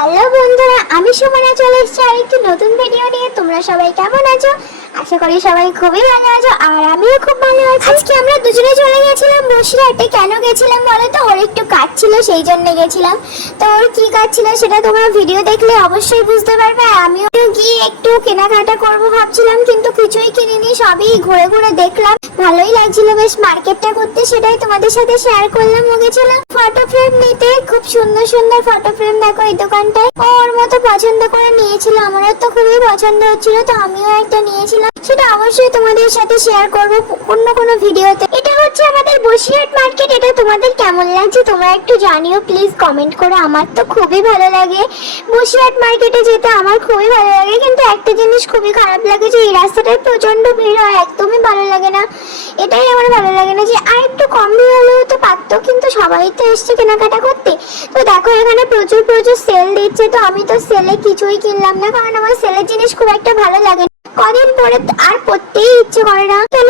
Hello বন্ধুরা, আমি সুমনা চলে এসেছি আরেকটি নতুন ভিডিও নিয়ে। তোমরা সবাই কেমন আছো? আশা করি সবাই খুবই ভালো আছো আর আমিও খুব ভালো আছি। আজকে আমরা দুজনে চলে গেছিলাম বসিরহাটে। কেন গেছিলাম বলো তো? ওর একটু কাজ ছিল, সেই জন্য গেছিলাম। তো ওর কি কাজ ছিল সেটা তোমরা ভিডিও দেখলে অবশ্যই বুঝতে পারবে। আর আমিও গিয়ে একটু কেনাকাটা করব ভাবছিলাম, কিন্তু কিছুই কিনিনি, সবই ঘুরে ঘুরে দেখলাম। ভালোই লাগছিল, বেশ মার্কেটটা করতে সেটাই তোমাদের সাথে শেয়ার করলাম। ও গেছিলাম ফটো ফ্রেম নিতে খুব সুন্দর সুন্দর ফটো ফ্রেম দেখো এই দোকানটায়। ওর মতো পছন্দ করে নিয়েছিল। আমারও তো খুবই পছন্দ হচ্ছিল, তো আমিও একটা নিয়েছিলাম। সেটা অবশ্যই তোমাদের সাথে শেয়ার করব অন্য কোনো ভিডিওতে। এটা হচ্ছে আমাদের বসিরহাট মার্কেট এটা তোমাদের কেমন লাগছে তোমরা একটু জানিও। প্লিজ কমেন্ট করে আমার তো খুবই ভালো লাগে। বসিরহাট মার্কেটে যেতে আমার খুবই ভালো লাগে, কিন্তু একটা জিনিস খুবই খারাপ লাগে যে এই রাস্তাটায় প্রচণ্ড ভিড় হয়, একদমই ভালো লাগে না। এটাই আমার ভালো লাগে না যে আর একটু কম ভিড় হলেও পারতো কিন্তু সবাই তো এসছে কেনাকাটা করতে। তো দেখো এখানে প্রচুর প্রচুর সেল দিচ্ছে। তো আমি তো সেলে কিছুই কিনলাম না, কারণ আমার সেলের জিনিস খুব একটা ভালো লাগে কদিন পরে আর পড়তেই ইচ্ছে করে না। কেন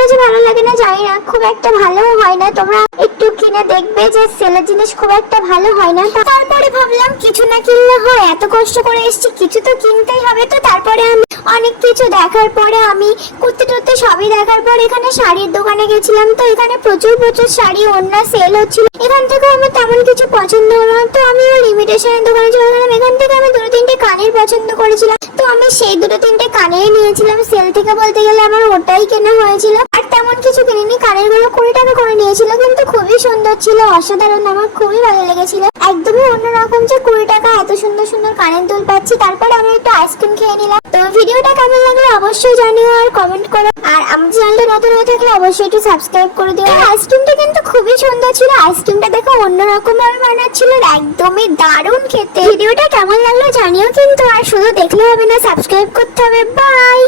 জানি না? খুব একটা ভালো হয় না। তোমরা একটু কিনে দেখবে যে সেলের জিনিস খুব একটা ভালো হয় না। তারপরে ভাবলাম কিছু না কিনলে হয়, এত কষ্ট করে এসেছি, কিছু তো কিনতেই হবে। তো তারপরে আমি অনেক কিছু দেখার পরে আমি কুর্তি টুর্তি সবই দেখার পর এখানে শাড়ির দোকানে গেছিলাম। তো এখানে প্রচুর প্রচুর শাড়ি অন্য সেল হচ্ছিল। এখান থেকে আমার তেমন কিছু পছন্দ হলো না। তো আমি ওই লিমিটেশনের দোকানে চলে গেলাম। এখান থেকে আমি দুটো, তিনটে কানের পছন্দ করেছিলাম। তো আমি সেই দুটো, তিনটে কানেই নিয়েছিলাম। সেল থেকে বলতে গেলে আমার ওটাই কেনা হয়েছিল। তেমন কিছু কিনিনি কানেরগুলো কুড়ি টাকা করে নিয়েছিল, কিন্তু খুবই সুন্দর ছিল, অসাধারণ, আমার খুবই ভালো লেগেছিল। একদমই অন্যরকম যে কুড়ি টাকা, এত সুন্দর সুন্দর কানের দুল পাচ্ছি, তারপরে আমি একটু আইসক্রিম খেয়ে নিলাম। তো ভিডিওটা কেমন লাগল অবশ্যই জানিও আর কমেন্ট করো। আর আমার চ্যানেলটা নতুন হয়ে থাকলে অবশ্যই একটু সাবস্ক্রাইব করে দিও। আইসক্রিমটা কিন্তু খুবই সুন্দর ছিল, আইসক্রিমটা দেখো অন্যরকম ভাবে বানাচ্ছিল, একদমই দারুণ খেতে। ভিডিওটা কেমন লাগল জানিও কিন্তু, আর শুধু দেখলে হবে না সাবস্ক্রাইব করতে হবে বাই